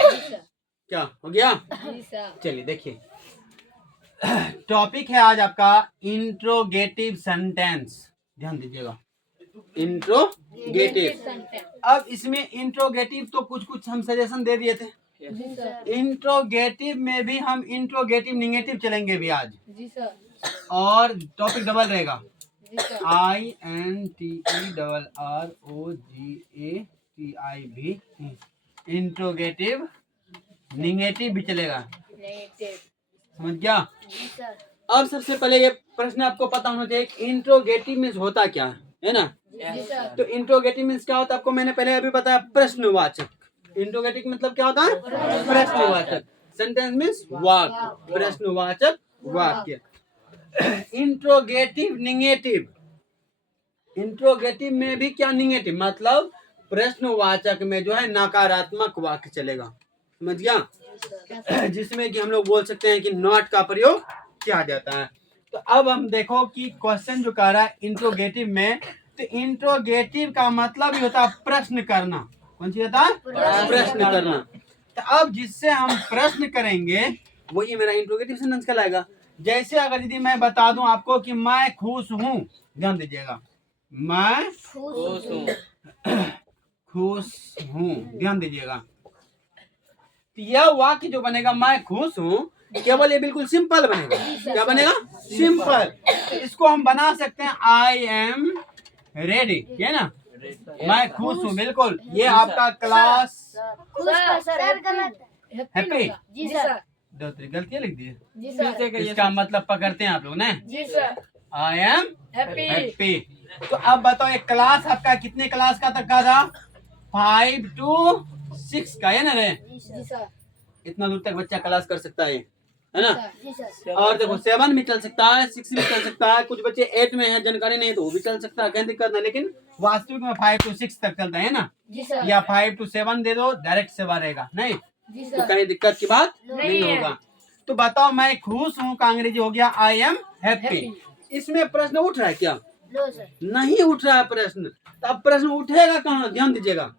क्या हो गया? चलिए देखिए, टॉपिक है आज आपका इंट्रोगेटिव सेंटेंस। ध्यान दीजिएगा, इंट्रोगेटिव। अब इसमें इंट्रोगेटिव तो कुछ कुछ हम सजेशन दे दिए थे। इंट्रोगेटिव में भी हम इंट्रोगेटिव निगेटिव चलेंगे भी आज जी सर। और टॉपिक डबल रहेगा, INTERROGATIV। इंट्रोगेटिव निगेटिव भी चलेगा, समझ गया? अब सबसे पहले ये प्रश्न आपको पता होना चाहिए, इंट्रोगेटिव मीन्स होता क्या है ना? तो इंट्रोगेटिव मीन्स क्या होता है आपको मैंने पहले अभी बताया, प्रश्नवाचक। इंट्रोगेटिव मतलब क्या होता है? प्रश्नवाचक। सेंटेंस मीन्स वाक्य, प्रश्नवाचक वाक्य। इंट्रोगेटिव निगेटिव, इंट्रोगेटिव में भी क्या निगेटिव मतलब प्रश्नवाचक में जो है नकारात्मक वाक्य चलेगा, समझ गया? जिसमें कि हम लोग बोल सकते हैं कि नॉट का प्रयोग किया जाता है। तो अब हम देखो कि क्वेश्चन जो कह रहा है इंट्रोगेटिव में, तो इंट्रोगेटिव का मतलब ही होता है प्रश्न करना। कौन सी होता है? प्रश्न करना। तो अब जिससे हम प्रश्न करेंगे वही मेरा इंट्रोगेटिव सेंटेंस कहलाएगा। जैसे अगर यदि मैं बता दूं आपको कि मैं खुश हूं, ध्यान दीजिएगा, मैं खुश हूं, ध्यान दीजिएगा। तो यह वाक्य जो बनेगा मैं खुश हूं, केवल ये बिल्कुल सिंपल बनेगा। क्या बनेगा? सिंपल। तो इसको हम बना सकते हैं आई एम रेडी, है ना? मैं खुश हूँ, बिल्कुल। ये आपका क्लास हैप्पी, गलती लिख दी, इसका मतलब पकड़ते हैं आप लोग ने, आई एम हैप्पी। तो अब बताओ ये क्लास आपका कितने क्लास का तक का था? 5 to 6 का, है ना रे? इतना दूर तक बच्चा क्लास कर सकता है ना? और देखो 7 में चल सकता है, 6 में चल सकता है, कुछ बच्चे 8 में है, जानकारी नहीं तो वो भी चल सकता है, कहीं दिक्कत नहीं। लेकिन वास्तविक में 5 to 6 तक चलता है ना? या 5 to 7 दे दो, डायरेक्ट 7 रहेगा, नहीं तो कहीं दिक्कत की बात नहीं होगा। तो बताओ मैं खुश हूँ का अंग्रेजी हो गया आई एम हैप्पी। इसमें प्रश्न उठ रहा है क्या? नहीं उठ रहा है प्रश्न। तो अब प्रश्न उठेगा कहाँ? ध्यान दीजिएगा,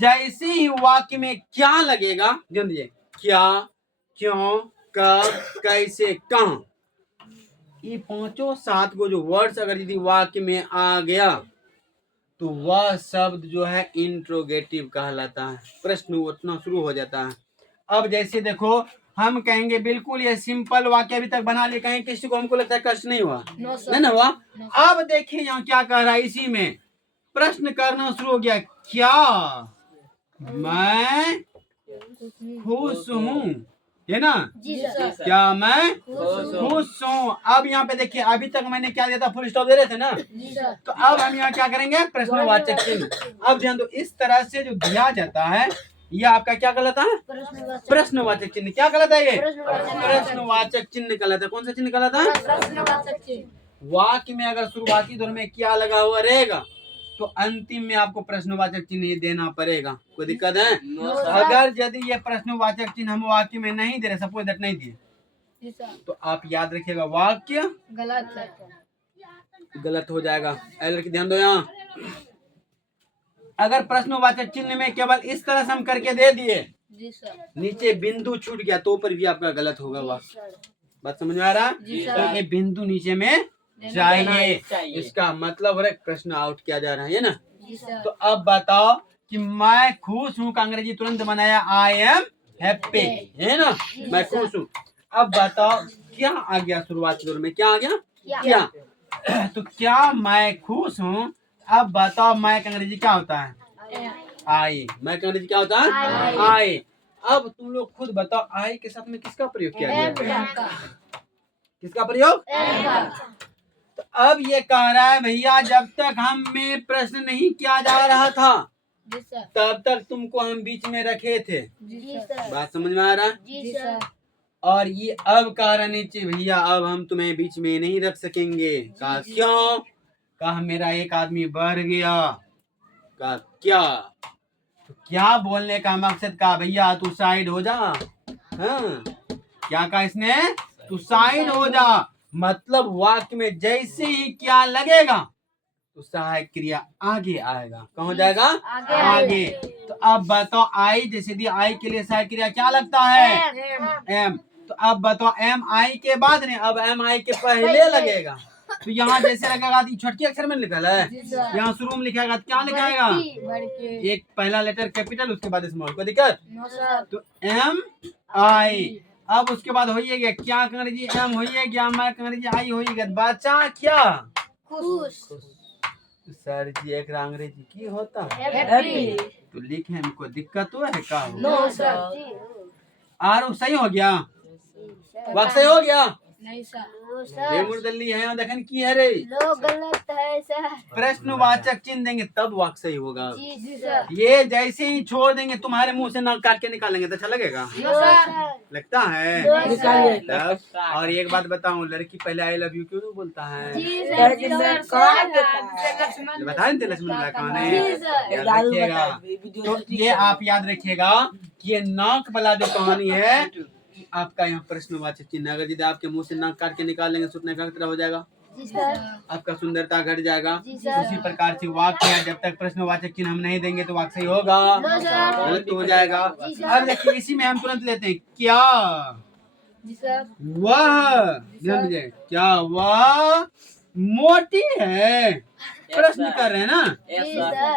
जैसे ही वाक्य में क्या लगेगा, ध्यान दीजिए, क्या, क्यों, कब, कैसे, कहाँ, ये 5-7 को जो वर्ड्स अगर यदि वाक्य में आ गया तो वह शब्द जो है इंट्रोगेटिव कहलाता है, प्रश्न उठना शुरू हो जाता है। अब जैसे देखो हम कहेंगे बिल्कुल ये सिंपल वाक्य अभी तक बना लिए, कहीं किसी को हमको लगता है कष्ट नहीं हुआ? नहीं ना हुआ। अब देखिए यहाँ क्या कह रहा है, इसी में प्रश्न करना शुरू हो गया, क्या मैं खुश हूँ, है ना? क्या मैं खुश हूँ? अब यहाँ पे देखिए अभी तक मैंने क्या दिया था, फुल स्टॉप दे रहे थे ना? तो अब हम यहाँ क्या करेंगे, प्रश्नवाचक चिन्ह। अब ध्यान दो, इस तरह से जो दिया जाता है ये आपका क्या कहलाता है? प्रश्नवाचक चिन्ह। क्या कहलाता है? ये प्रश्नवाचक चिन्ह कहलाता है। कौन सा चिन्ह कहलाता है? वाक्य में अगर शुरुआती दौर में क्या लगा हुआ रहेगा तो अंतिम में आपको प्रश्नवाचक चिन्ह देना पड़ेगा। कोई दिक्कत है? अगर यदि ये प्रश्नवाचक चिन्ह हम वाक्य में नहीं दे रहे, सपोज दैट नहीं दिए, तो आप याद रखिएगा वाक्य गलत हो जाएगा। लड़की ध्यान दो, यहाँ अगर प्रश्नवाचक चिन्ह में केवल इस तरह से हम करके दे दिए, नीचे बिंदु छूट गया तो पर भी आपका गलत होगा वाक्य। बात समझ में आ रहा? तो ये बिंदु नीचे में चाहिए, इसका मतलब है प्रश्न आउट किया जा रहा है ना? तो अब बताओ कि मैं खुश हूँ का अंग्रेजी तुरंत बनाया आई एम हैप्पी, है ना? मैं खुश हूँ। अब बताओ क्या आ गया शुरुआती दौर में? क्या आ गया? क्या? तो क्या मैं खुश हूँ। अब बताओ मैं का अंग्रेजी क्या होता है? आई। मैं का अंग्रेजी क्या होता है? आई। अब तुम लोग खुद बताओ आई के साथ में किसका प्रयोग किया गया? किसका प्रयोग? तो अब ये कह रहा है भैया जब तक हमें प्रश्न नहीं किया जा रहा था तब तक तुमको हम बीच में रखे थे। बात समझ में आ रहा? और ये अब कह रहा नीचे भैया अब हम तुम्हें बीच में नहीं रख सकेंगे। कहा क्यों? कहा मेरा एक आदमी बढ़ गया। कहा क्या? तो क्या बोलने का मकसद? कहा भैया तू साइड हो जा। हाँ क्या कहा इसने? तू साइड हो जा। मतलब वाक्य में जैसे ही क्या लगेगा तो सहायक क्रिया आगे आएगा। कहाँ जाएगा? आगे। तो अब बताओ आई जैसे दी आई के लिए सहायक क्रिया क्या लगता है? एम। तो अब बताओ एम आई के बाद नहीं, अब एम आई के पहले लगेगा। तो यहाँ जैसे लगेगा छोटकी अक्षर में लिखा है, यहाँ शुरू में लिखाएगा तो क्या लिखाएगा? एक पहला लेटर कैपिटल उसके बाद स्मॉल। कोई दिक्कत? तो एम आई। अब उसके बाद होइएगा क्या अंग्रेजी एम होइएगा, मैं अंग्रेजी आई होइएगा, बचा क्या? खुश। सर जी एक अंग्रेजी की होता है हैप्पी। तो लिखे हमको दिक्कत तो है का? No sir. आर सही हो गया, वाक सही हो गया। नहीं सर। मुर्दली है देखन की है रे, लो गलत है सर। प्रश्नवाचक चिन्ह देंगे तब वाक सही होगा। जी सर। ये जैसे ही छोड़ देंगे तुम्हारे मुंह से नाक काट के निकालेंगे तो अच्छा लगेगा? लगता है? तब और एक बात बताऊं, लड़की पहले आई लव यू क्यों नहीं बोलता है? बताए थे लक्ष्मण कौन है? रखिएगा तो ये आप याद रखिएगा कि ये नाक वाला जो कहानी है आपका यहाँ प्रश्नवाचक चिन्ह, अगर यदि आपके मुंह से नाक काट के निकालेंगे सुनने का तरह हो जाएगा, आपका सुंदरता घट जाएगा। उसी प्रकार से वाक्य है, जब तक प्रश्नवाचक चिन्ह हम नहीं देंगे तो वाक्य सही होगा, गलत हो जाएगा। अब देखिए इसी में हम तुरंत लेते हैं क्या वह, ध्यान दीजिए, क्या वह मोटी है? प्रश्न कर रहे हैं ना,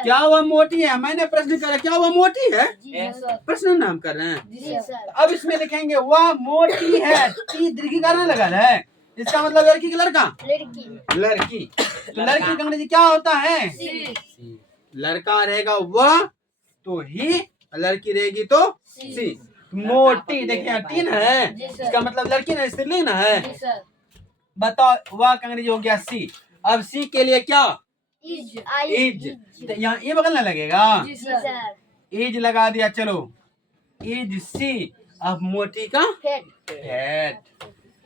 क्या वह मोटी है? मैंने प्रश्न करा क्या वह मोटी है, प्रश्न नाम कर रहे हैं। अब इसमें लिखेंगे वह मोटी है, दीर्घिकार लगा है, इसका मतलब लड़की की लड़का लड़की। तो लड़की का अंग्रेजी क्या होता है? लड़का रहेगा वह तो ही, लड़की रहेगी तो सी। मोटी देखिए तीन है, इसका मतलब लड़की ना स्त्रीलिंग ना है। बताओ वह का अंग्रेजी हो गया सी। अब सी के लिए क्या? इज। तो यहाँ ये बगल ना लगेगा, इज लगा दिया, चलो इज सी। अब मोटी का फैट।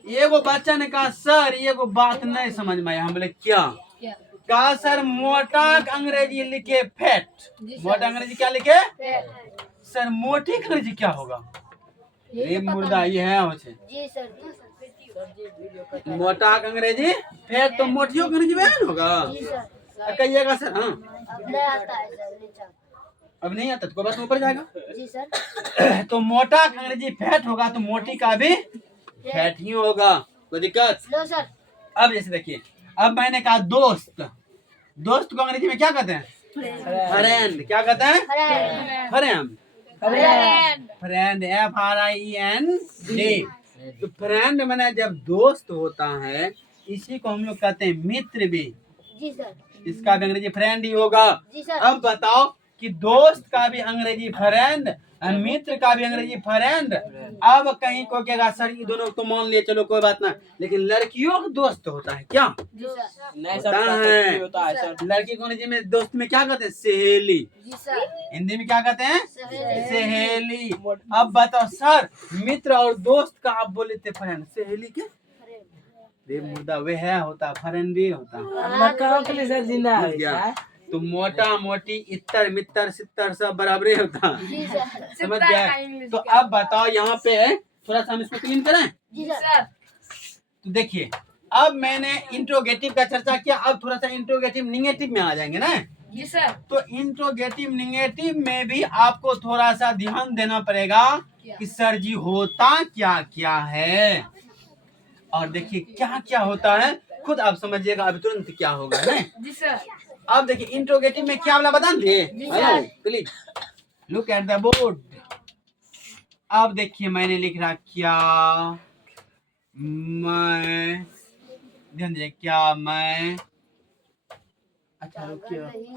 ये वो बच्चा ने कहा सर ये वो बात नहीं समझ में आया। हम बोले क्या? कहा सर मोटा अंग्रेजी लिखे फैट। मोटा अंग्रेजी क्या लिखे? सर मोटी अंग्रेजी क्या होगा? ये मुर्दा ये है जी सर। मोटा अंग्रेजी फैट तो मोटियों अंग्रेजी बयान होगा। कहिएगा सर। हाँ अब नहीं आता तो बस ऊपर जाएगा जी सर। तो मोटा अंग्रेजी फैट होगा तो मोटी का भी फैट ही होगा, कोई दिक्कत? सर। अब जैसे देखिए, अब मैंने कहा दोस्त, दोस्त को अंग्रेजी में क्या कहते हैं? फ्रेंड। क्या कहते हैं? फ्रेंड। Friend FRIEND। तो फ्रेंड मैंने जब दोस्त होता है इसी को हम लोग कहते हैं मित्र भी जी सर। इसका भी अंग्रेजी फ्रेंड ही होगा जी सर। अब बताओ कि दोस्त का भी अंग्रेजी फ्रेंड, मित्र का भी अंग्रेजी फ्रेंड। अब कहीं को कहेगा सर ये दोनों तो मान लिए चलो कोई बात ना, लेकिन लड़कियों का दोस्त होता है क्या? होता है। लड़की को अंग्रेजी में दोस्त में क्या कहते हैं? सहेली। हिंदी में क्या कहते हैं? सहेली। अब बताओ सर मित्र और दोस्त का आप बोले थे फ्रेंड, सहेली के मुद्दा वे है होता फ्रेंड भी होता। तो मोटा मोटी इतर मित्र सितर सब बराबर होता, समझ गए? तो अब बताओ यहाँ पे थोड़ा सा हम इसको क्लीन करें जी सर। तो देखिए अब मैंने इंट्रोगेटिव का चर्चा किया, अब थोड़ा सा इंट्रोगेटिव निगेटिव में आ जाएंगे ना जी सर। तो इंट्रोगेटिव निगेटिव में भी आपको थोड़ा सा ध्यान देना पड़ेगा कि सर जी होता क्या क्या है, और देखिए क्या क्या होता है खुद आप समझिएगा अभी तुरंत क्या होगा ना जी सर। अब देखिए इंट्रोगेटिव में क्या वाला बता दिए, hello please look at the board. अब देखिए मैंने लिख रहा क्या मैं, ध्यान दीजिए क्या मैं, अच्छा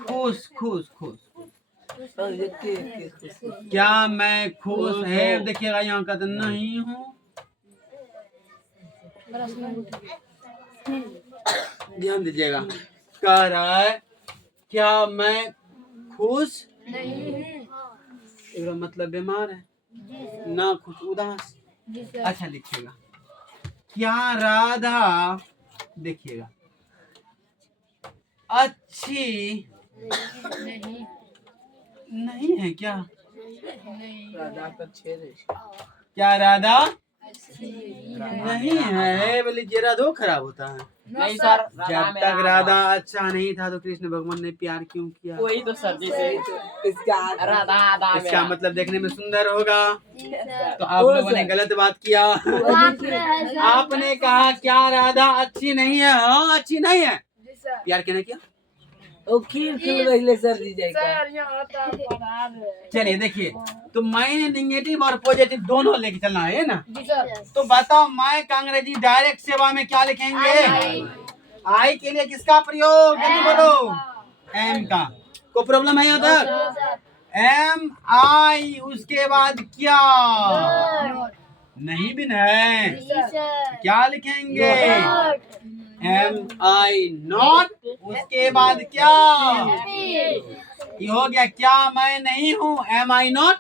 खुश खुश खुश, क्या मैं खुश है? देखिएगा यहाँ का तो नहीं हूँ, ध्यान दीजिएगा कह रहा है क्या मैं खुश नहीं हूँ, मतलब बीमार है ना खुश उदास। अच्छा लिखिएगा क्या राधा, देखिएगा अच्छी नहीं है क्या? राधा का छेद, क्या राधा नहीं है, बोले जीरा दो खराब होता है। नहीं सर, जब तक राधा अच्छा नहीं था तो कृष्ण भगवान ने प्यार क्यों किया? वही तो सर जी से राधा आधा इसका मतलब देखने में सुंदर होगा। जी सर। तो आप लोगों ने गलत बात किया। वो आप में है सर। आपने कहा क्या राधा अच्छी नहीं है? हाँ अच्छी नहीं है। जी सर। प्यार कहने क्या? खीर खिल रही सर जी जाएगा। चलिए देखिए, तो मैंने निगेटिव और पॉजिटिव दोनों लेके चलना है ना। जी सर। तो बताओ मैं का अंग्रेजी डायरेक्ट सेवा में क्या लिखेंगे? आई के लिए किसका प्रयोग? जल्दी बोलो। एम का। कोई प्रॉब्लम है यहाँ तक? एम आई, उसके बाद क्या? नहीं भी नहीं, जी सर। क्या लिखेंगे? एम आई नॉट, उसके बाद क्या? ये हो गया क्या मैं नहीं हूँ? Am I not.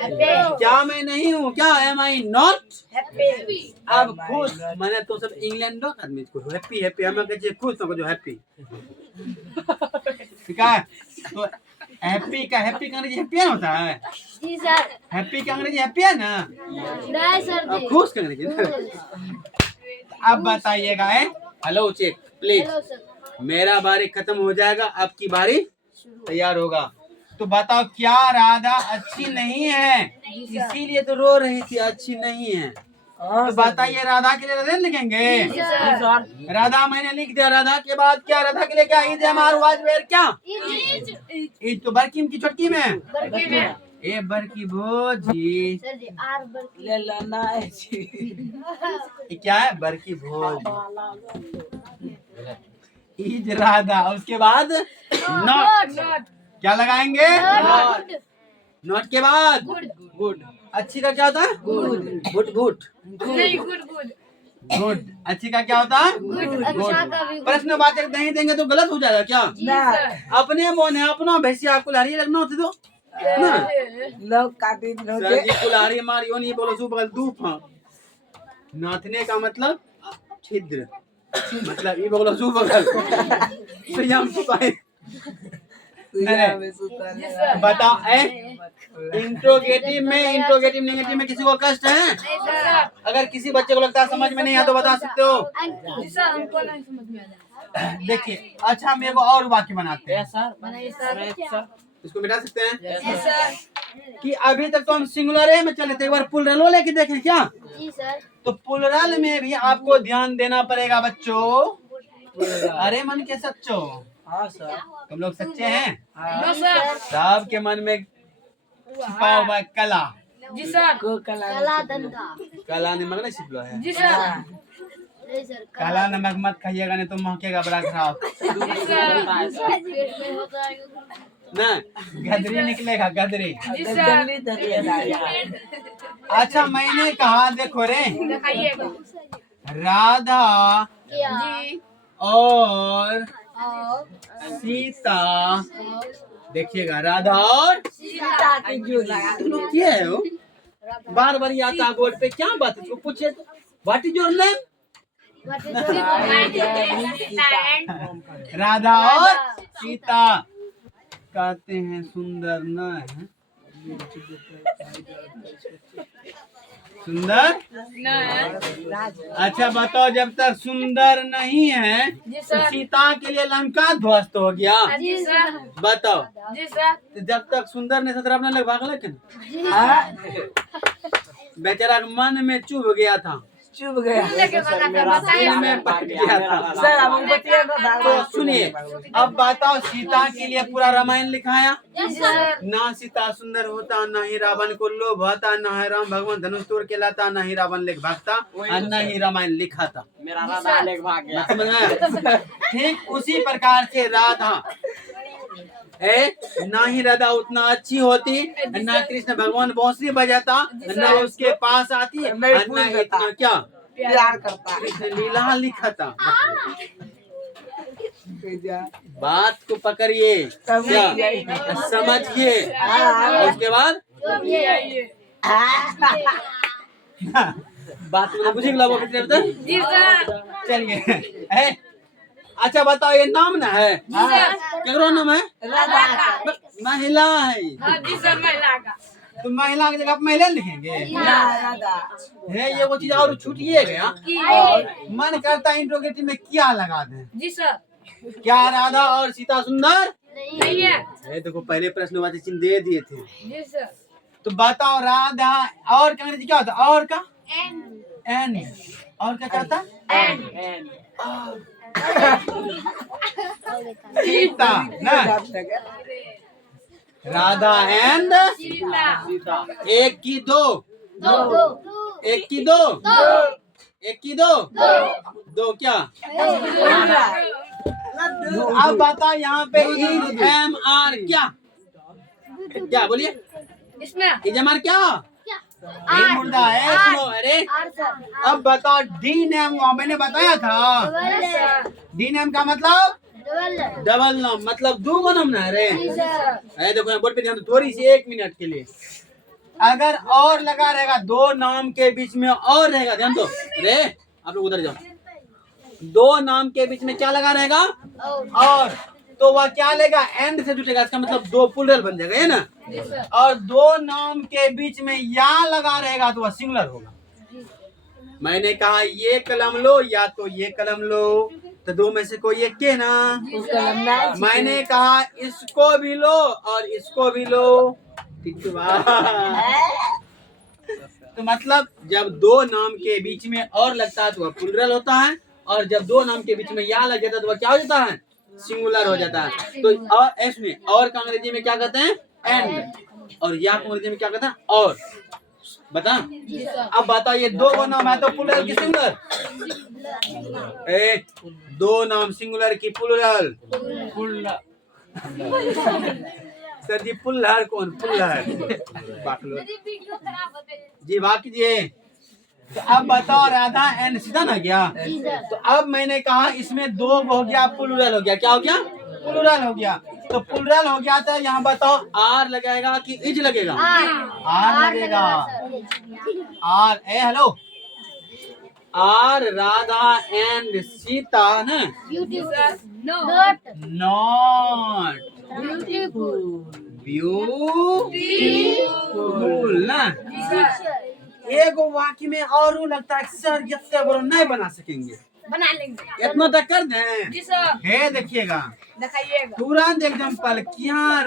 क्या मैं नहीं हूँ? क्या एम आई नॉट? अब खुश मैंने तो सब इंग्लैंड आदमी को हैप्पी हैप्पी हमें कहे खुश हो जो हैप्पी। ठीक है, तो हैप्पी का हैप्पी का अंग्रेजी हैप्पी होता है। जी सर। हैप्पी का अंग्रेजी हैप्पी है ना। नहीं सर अब जी। खुश का अंग्रेजी। अब बताइएगा, hello check please. Hello sir. मेरा बारी खत्म हो जाएगा, आपकी बारी तैयार होगा। तो बताओ क्या राधा अच्छी नहीं है? इसीलिए तो रो रही थी, अच्छी नहीं है। तो बताइए राधा के लिए राधा लिखेंगे। राधा मैंने लिख दिया। राधा के बाद क्या? राधा के लिए क्या? ईद हमार वाजवेर क्या? ईद तो बरकीम की छुट्टी में। ए बरकी भोजी। सर जी आर बर ले लेना है ये क्या है? बरकी भोज। ईद राधा, उसके बाद नॉट। क्या लगाएंगे? नॉट। नॉट के बाद गुड। अच्छी का क्या होता है? गुड। Good good good. अच्छी का क्या होता है? अच्छा का भी प्रश्नवाचक नहीं देंगे तो गलत हो जाएगा क्या? अपने मन है अपना भैंसिया कुल्हाड़ी लगना होती तो ना। लोग काटी सर जी कुल्हाड़ी मारियो नहीं बोलो सु बगल धूप। हाँ, नाथने का मतलब छिद्र, मतलब ये बोलो सु बगल संयम सुताए। बताओ इंट्रोगेटिव नेगेटिव में किसी को कष्ट है? अगर किसी बच्चे को लगता है समझ में नहीं है तो बता सकते हो। हमको नहीं समझ में आ रहा। देखिए अच्छा हम एगो और वाक्य बनाते हैं। सर इसको मिटा सकते हैं कि अभी तक तो हम सिंगुलर में चले थे, एक बार प्लुरल लेके देखें क्या? जी सर। तो प्लुरल में भी आपको ध्यान देना पड़ेगा बच्चों। अरे मन के सच्चो, हाँ सर। तुम लोग सच्चे हैं? हाँ सर। सबके मन में छुपा हुआ कला। जी सर को कला धंधा। कला नमक नहीं छिपलो है। जी सर। नहीं सर। काला नमक मत खाइएगा नहीं तो महकेगा बड़ा खराब पेट में होता है। ना। गदरी निकलेगा गदरी। जल्दी धरिए। अच्छा मैंने कहा देखो रे, राधा क्या? और और सीता। देखिएगा राधा और सीता की जोड़ी। तुम लोग क्या है हो? बार बार आता है बोर्ड पे, क्या बात है? पूछे what is your name? Radha और सीता कहते हैं सुंदर न है? सुंदर। अच्छा बताओ, जब तक सुंदर नहीं है तो सीता के लिए लंका ध्वस्त हो गया। बताओ, तो जब तक सुंदर नहीं था अपने लग भाग लेकिन बेचारा मन में चुभ गया था, चुप गया में पट गया था। सर अब बतिया तो सुनिए, अब बताओ सीता के लिए पूरा रामायण लिखाया ना। सीता सुंदर होता, ना ही रावण को लोभ होता, ना ही राम भगवान धनुष तोड़ के लाता, ना ही रावण लेख भागता, और ना ही रामायण लिखा था। मेरा राधा लेक भाग गया। समझ में? ठीक उसी प्रकार से राधा ना ही राधा उतना अच्छी होती, ना कृष्ण भगवान बांसुरी बजाता, ना उसके पास आती, ना इतना क्या प्यार करता। कृष्ण लीला लिखा था। बात को पकड़िए, क्या समझिए, उसके बाद बात को बुझे चलिए। अच्छा बताओ, ये नाम ना है? केकरो नाम है? महिला है। तो महिला की जगह आप महिला लिखेंगे। राधा है ये वो चीज और छूटिए गया। मन करता है इंट्रोगेटिव में क्या लगा दें। जी सर। क्या राधा और सीता सुंदर नहीं है। है? देखो पहले प्रश्न वाचे चिन्ह दे दिए थे। जी सर। तो बताओ राधा और का अंग्रेजी क्या होता है? और का एंड। और का क्या होता है? एंड सीता ना। राधा एंड सीता। एक की दो, दो। एक की दो, एक की दो, दो क्या? अब बता यहाँ पे इज एम आर क्या बोलिए? इसमें इजमार क्या? ये मुर्दा है। सुनो अरे अब बताओ डी नेम मैंने बताया था। डी नेम का मतलब डबल नाम मतलब दो गो नाम ना। अरे देखो यहाँ बोर्ड पे ध्यान दो थोड़ी सी 1 मिनट के लिए। अगर और लगा रहेगा दो नाम के बीच में और रहेगा ध्यान दो। अरे आप लोग उधर जाओ। दो नाम के बीच में क्या लगा रहेगा? और तो वह क्या लेगा? एंड से जुटेगा। इसका मतलब दो प्लूरल बन जाएगा है ना। और दो नाम के बीच में या लगा रहेगा तो वह सिंगुलर होगा। मैंने कहा ये कलम लो या तो ये कलम लो, तो दो में से कोई एक के ना। मैंने कहा इसको भी लो और इसको भी लो। तो मतलब जब दो नाम के बीच में और लगता है तो वह प्लूरल होता है, और जब दो नाम के बीच में या लग जाता है तो वह क्या हो जाता है? सिंगुलर हो जाता है। तो और इसमें और का अंग्रेजी में क्या कहते हैं? एंड। और या का अंग्रेजी में क्या कहते हैं? और। बता अब बता ये दो नाम है तो प्लूरल की सिंगुलर? दो नाम सिंगुलर की प्लूरल? सर जी पुल्लर कौन? पुल्लर जी वाह कीजिए। तो अब बताओ राधा एंड सीता ना गया। तो अब मैंने कहा इसमें दो हो गया प्लूरल हो गया। क्या हो गया? प्लूरल हो गया। तो प्लूरल हो गया तो यहाँ बताओ आर लगाएगा कि इज लगेगा? आर लगेगा। Are hello are Radha and Sita ना नॉट ब्यूटीफुल ना। एगो वाक्य में और लगता है सर इतने बड़ो नहीं बना सकेंगे। बना लेंगे। इतना तक कर दें। जी सर। है देखिएगा दिखाइएगा। तुरंत एग्जाम्पल। क्या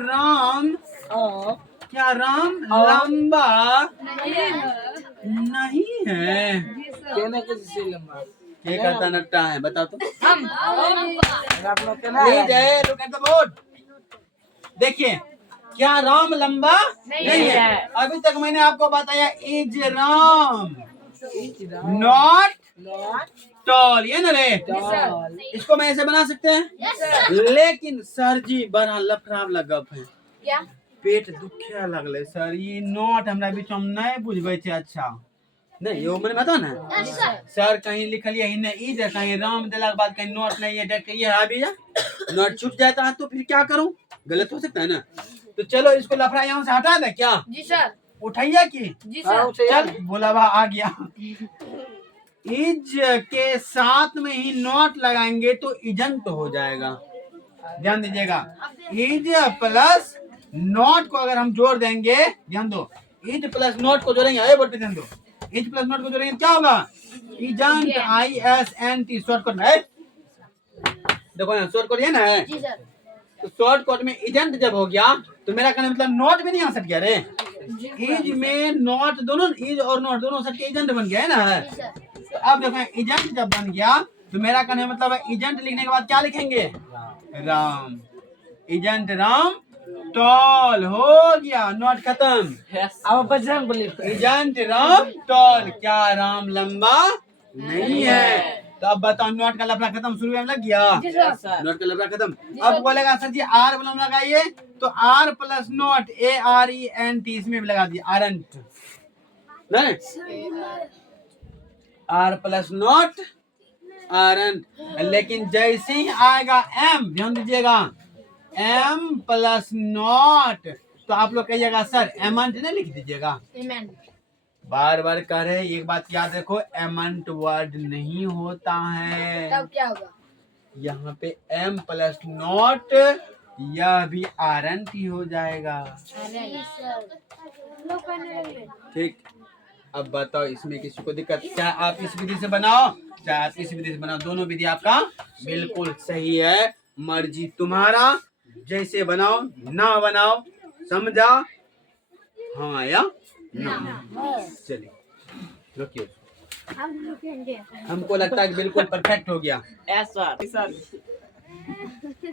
राम लंबा नहीं है? क्या करता नट्टा है बताओ तो। बोर्ड देखिए क्या राम लंबा नहीं है? अभी तक मैंने आपको बताया इज राम नॉट टॉल। ये ना रे इसको मैं ऐसे बना सकते हैं। लेकिन सर जी बड़ा लफड़ा लगप है। क्या? पेट दुखिया लगले सर। ये नॉट हमरा बीच में नहीं बुझबे छे। अच्छा नहीं यो मैंने बता ना सर कहीं लिखल है नहीं इज कहीं राम देला के बाद कहीं नॉट नहीं है डायरेक्ट ये है अभी नॉट छूट जाता है तो फिर क्या करूं? गलत हो सकता है ना। तो चलो इसको लफड़ा यहाँ से हटा दे। क्या जी सर। उठाइए की जी सर। चल बुलावा आ गया। इज के साथ में ही नॉट लगाएंगे तो इजंट हो जाएगा। ध्यान दीजिएगा इज प्लस नॉट को अगर हम जोड़ देंगे ध्यान दो इज प्लस नॉट को जोड़ेंगे बोल पे ध्यान दो इज प्लस नॉट को जोड़ेंगे क्या होगा? इजंट ISNT शॉर्टकट में। देखो यहाँ शॉर्टकट है ना। जी सर। तो शॉर्टकट में इजंट जब हो गया तो मेरा कहने मतलब नॉट भी नहीं आ सक गया रे। इज में नॉट दोनों इज और नॉट दोनों सट के इजंट बन गया है ना। तो अब देखो इजंट जब बन गया तो मेरा कहने मतलब इजंट लिखने के बाद क्या लिखेंगे? राम। इजंट राम टॉल हो गया नॉट खत्म। अब बजरंग बली इजंट राम टॉल। क्या राम लंबा नहीं है? तो अब बताओ नॉट का लफड़ा खत्म। शुरू में लग गया नॉट का लफड़ा खत्म। अब बोलेगा सर जी आर बलम लगाइए तो आर प्लस नॉट ARENT इसमें भी लगा दिया आरंट नहीं आर प्लस नॉट आरंट। लेकिन जैसे ही आएगा एम ध्यान दीजिएगा एम प्लस नॉट तो आप लोग कहिएगा सर एमंट नहीं लिख दीजिएगा। बार बार कह रहे एक बात याद रखो एमंट वर्ड नहीं होता है। तब क्या होगा? यहाँ पे एम प्लस नॉट यह भी आरंट ही हो जाएगा। अरे सर ठीक। अब बताओ इसमें किसी को दिक्कत, चाहे आप इस विधि से बनाओ चाहे आप इस विधि से बनाओ, दोनों विधि आपका बिल्कुल सही है। मर्जी तुम्हारा, जैसे बनाओ ना बनाओ, समझा? हाँ या ना? चलिए रुकिए, हमको लगता है कि बिल्कुल परफेक्ट हो गया। Yes, sir.